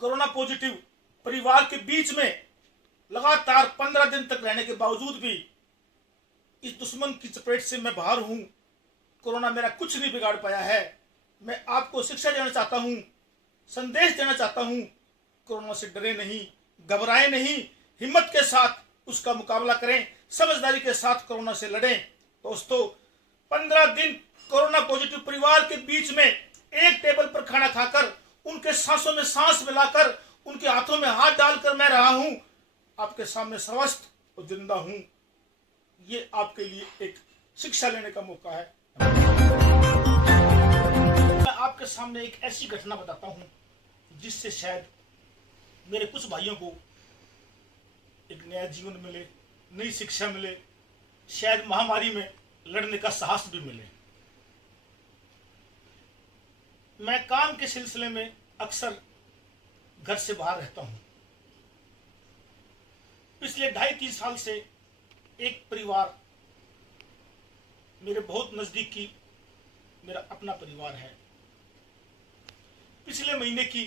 Corona positive परिवार के बीच में लगातार 15 दिन तक रहने के बावजूद भी इस दुश्मन की चपेट से मैं बाहर हूं। कोरोना मेरा कुछ नहीं बिगाड़ पाया है। मैं आपको शिक्षा देना चाहता हूं, संदेश देना चाहता हूं। कोरोना से डरे नहीं, घबराएं नहीं, हिम्मत के साथ उसका मुकाबला करें, समझदारी के साथ कोरोना से लड़ें। दोस्तों, 15 दिन कोरोना पॉजिटिव परिवार के बीच में एक टेबल पर खाना खाकर, उनके सांसों में सांस मिलाकर, उनके हाथों में हाथ डालकर मैं रहा हूं। आपके सामने स्वस्थ और जिंदा हूं। ये आपके लिए एक शिक्षा लेने का मौका है। मैं आपके सामने एक ऐसी घटना बताता हूं जिससे शायद मेरे कुछ भाइयों को एक नया जीवन मिले, नई शिक्षा मिले, शायद महामारी में लड़ने का साहस भी मिले। मैं काम के सिलसिले में अक्सर घर से बाहर रहता हूं। पिछले 2.5-3 साल से एक परिवार मेरे बहुत नजदीकी मेरा अपना परिवार है। पिछले महीने की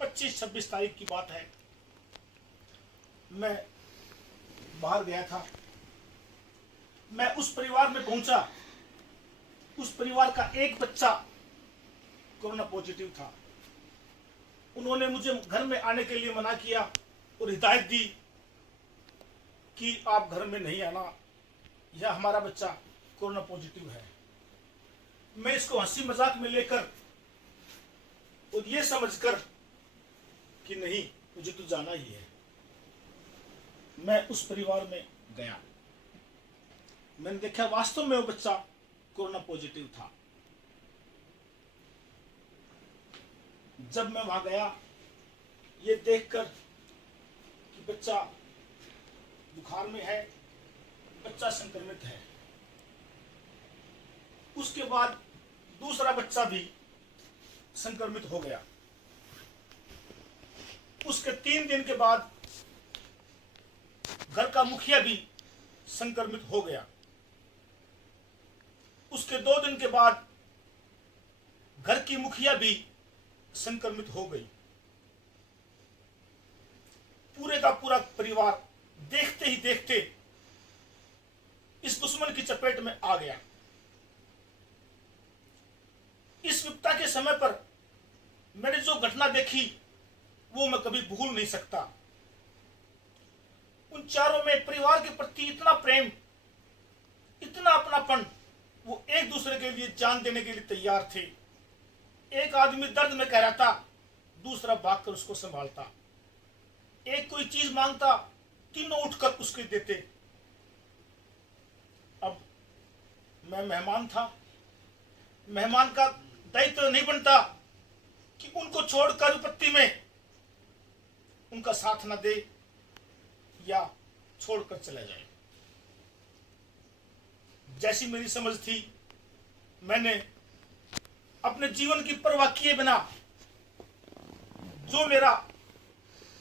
25-26 तारीख की बात है। मैं बाहर गया था। मैं उस परिवार में पहुंचा। उस परिवार का एक बच्चा कोरोना पॉजिटिव था। उन्होंने मुझे घर में आने के लिए मना किया और हिदायत दी कि आप घर में नहीं आना, यह हमारा बच्चा कोरोना पॉजिटिव है। मैं इसको हंसी मजाक में लेकर और ये समझकर कि नहीं, मुझे तो जाना ही है, मैं उस परिवार में गया। मैंने देखा वास्तव में वो बच्चा कोरोना पॉजिटिव था। जब मैं वहां गया, ये देखकर कि बच्चा बुखार में है, बच्चा संक्रमित है, उसके बाद दूसरा बच्चा भी संक्रमित हो गया। उसके 3 दिन के बाद घर का मुखिया भी संक्रमित हो गया। उसके 2 दिन के बाद घर की मुखिया भी संक्रमित हो गई। पूरे का पूरा परिवार देखते ही देखते इस दुश्मन की चपेट में आ गया। इस विपदा के समय पर मैंने जो घटना देखी वो मैं कभी भूल नहीं सकता। उन चारों में परिवार के प्रति इतना प्रेम, इतना अपनापन, वो एक दूसरे के लिए जान देने के लिए तैयार थे। एक आदमी दर्द में कह रहा था, दूसरा भागकर उसको संभालता। एक कोई चीज मांगता, तीनों उठकर उसके देते। अब मैं मेहमान था। मेहमान का दायित्व नहीं बनता कि उनको छोड़कर विपत्ति में उनका साथ न दे या छोड़कर चला जाए। जैसी मेरी समझ थी, मैंने अपने जीवन की परवाह किए बिना जो मेरा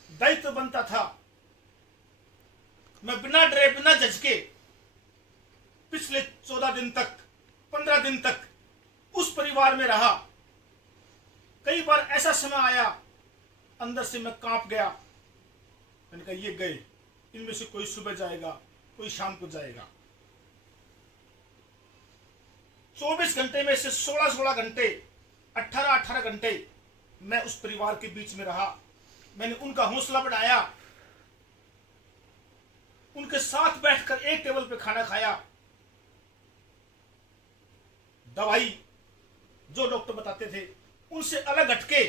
दायित्व बनता था, मैं बिना डरे बिना झिझके पिछले 14 दिन तक, 15 दिन तक उस परिवार में रहा। कई बार ऐसा समय आया, अंदर से मैं कांप गया। मैंने कहा ये गए, इनमें से कोई सुबह जाएगा, कोई शाम को जाएगा। 24 घंटे में से 16 घंटे, 18 घंटे मैं उस परिवार के बीच में रहा। मैंने उनका हौसला बढ़ाया, उनके साथ बैठकर एक टेबल पे खाना खाया। दवाई जो डॉक्टर बताते थे उनसे अलग हटके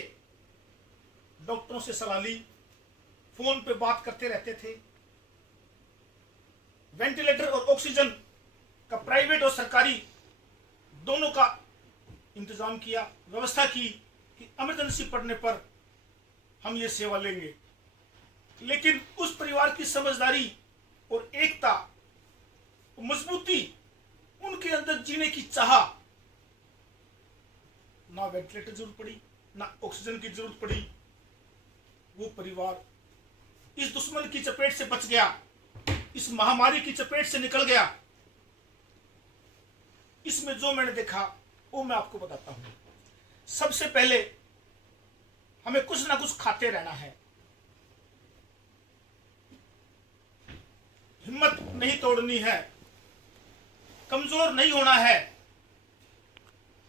डॉक्टरों से सलाह ली, फोन पे बात करते रहते थे। वेंटिलेटर और ऑक्सीजन का प्राइवेट और सरकारी दोनों का इंतजाम किया, व्यवस्था की कि इमरजेंसी पड़ने पर हम ये सेवा लेंगे। लेकिन उस परिवार की समझदारी और एकता, मजबूती, उनके अंदर जीने की चाह, ना वेंटिलेटर जरूरत पड़ी, ना ऑक्सीजन की जरूरत पड़ी। वो परिवार इस दुश्मन की चपेट से बच गया, इस महामारी की चपेट से निकल गया। इसमें जो मैंने देखा वो मैं आपको बताता हूं। सबसे पहले हमें कुछ ना कुछ खाते रहना है, हिम्मत नहीं तोड़नी है, कमजोर नहीं होना है।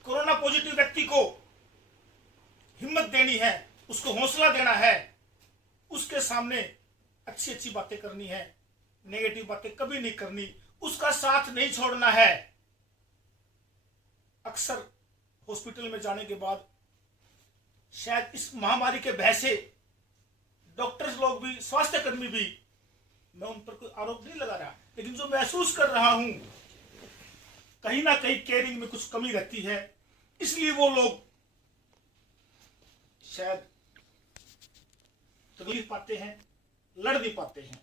कोरोना पॉजिटिव व्यक्ति को हिम्मत देनी है, उसको हौसला देना है, उसके सामने अच्छी अच्छी बातें करनी है, नेगेटिव बातें कभी नहीं करनी, उसका साथ नहीं छोड़ना है। अक्सर हॉस्पिटल में जाने के बाद शायद इस महामारी के भय से डॉक्टर्स लोग भी, स्वास्थ्य कर्मी भी, मैं उन पर कोई आरोप नहीं लगा रहा, लेकिन जो महसूस कर रहा हूं कहीं ना कहीं केयरिंग में कुछ कमी रहती है, इसलिए वो लोग शायद तकलीफ पाते हैं, लड़ नहीं पाते हैं।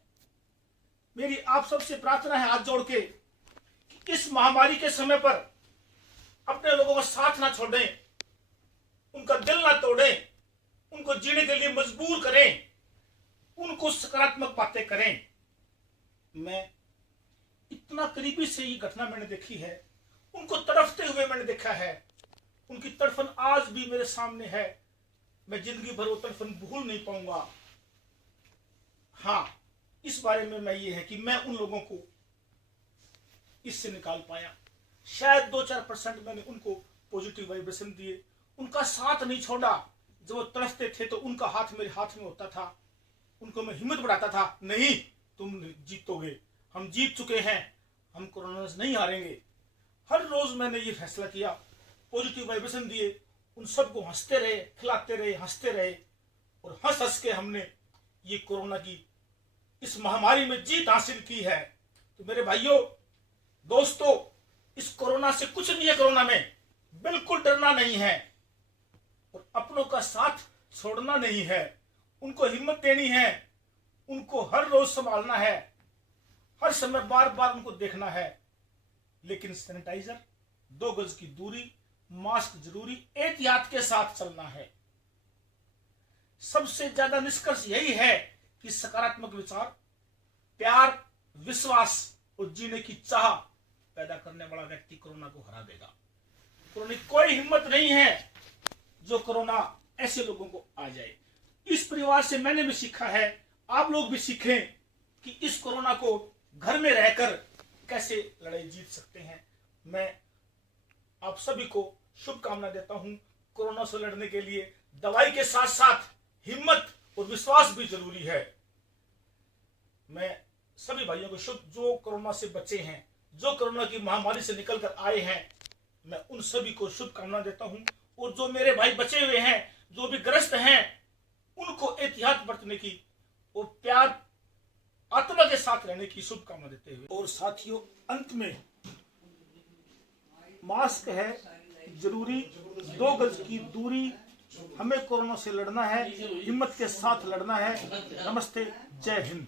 मेरी आप सबसे प्रार्थना है हाथ जोड़ के कि इस महामारी के समय पर अपने लोगों का साथ ना छोड़ें, उनका दिल ना तोड़ें, उनको जीने के लिए मजबूर करें, उनको सकारात्मक बातें करें। मैं इतना करीबी से ये घटना मैंने देखी है, उनको तड़फते हुए मैंने देखा है, उनकी तड़फन आज भी मेरे सामने है, मैं जिंदगी भर वो तड़फन भूल नहीं पाऊंगा। हाँ, इस बारे में मैं ये है कि मैं उन लोगों को इससे निकाल पाया। शायद 2-4% मैंने उनको पॉजिटिव वाइब्रेशन दिए, उनका साथ नहीं छोड़ा। जब वो तड़फते थे तो उनका हाथ मेरे हाथ में होता था, उनको मैं हिम्मत बढ़ाता था, नहीं तुम जीतोगे, हम जीत चुके हैं, हम कोरोना से नहीं हारेंगे। हर रोज मैंने ये फैसला किया, पॉजिटिव वाइब्रेशन दिए, उन सबको हंसते रहे, खिलाते रहे, हंसते रहे, और हंस हंस के हमने ये कोरोना की इस महामारी में जीत हासिल की है। तो मेरे भाइयों दोस्तों, इस कोरोना से कुछ नहीं है, कोरोना में बिल्कुल डरना नहीं है, और अपनों का साथ छोड़ना नहीं है, उनको हिम्मत देनी है, उनको हर रोज संभालना है, हर समय बार बार उनको देखना है, लेकिन सैनिटाइजर, 2 गज की दूरी, मास्क जरूरी, एहतियात के साथ चलना है। सबसे ज्यादा निष्कर्ष यही है कि सकारात्मक विचार, प्यार, विश्वास और जीने की चाह पैदा करने वाला व्यक्ति कोरोना को हरा देगा। कोरोना की कोई हिम्मत नहीं है जो कोरोना ऐसे लोगों को आ जाए। इस परिवार से मैंने भी सीखा है, आप लोग भी सीखें कि इस कोरोना को घर में रहकर कैसे लड़ाई जीत सकते हैं। मैं आप सभी को शुभकामना देता हूं। कोरोना से लड़ने के लिए दवाई के साथ साथ हिम्मत और विश्वास भी जरूरी है। मैं सभी भाइयों को जो कोरोना से बचे हैं, जो कोरोना की महामारी से निकल कर आए हैं, मैं उन सभी को शुभकामना देता हूं, और जो मेरे भाई बचे हुए हैं, जो भी ग्रस्त हैं, उनको एहतियात बरतने की और प्यार, आत्मा के साथ रहने की शुभकामना देते हुए, और साथियों अंत में मास्क है जरूरी, 2 गज की दूरी, हमें कोरोना से लड़ना है, हिम्मत के साथ लड़ना है। नमस्ते, जय हिंद।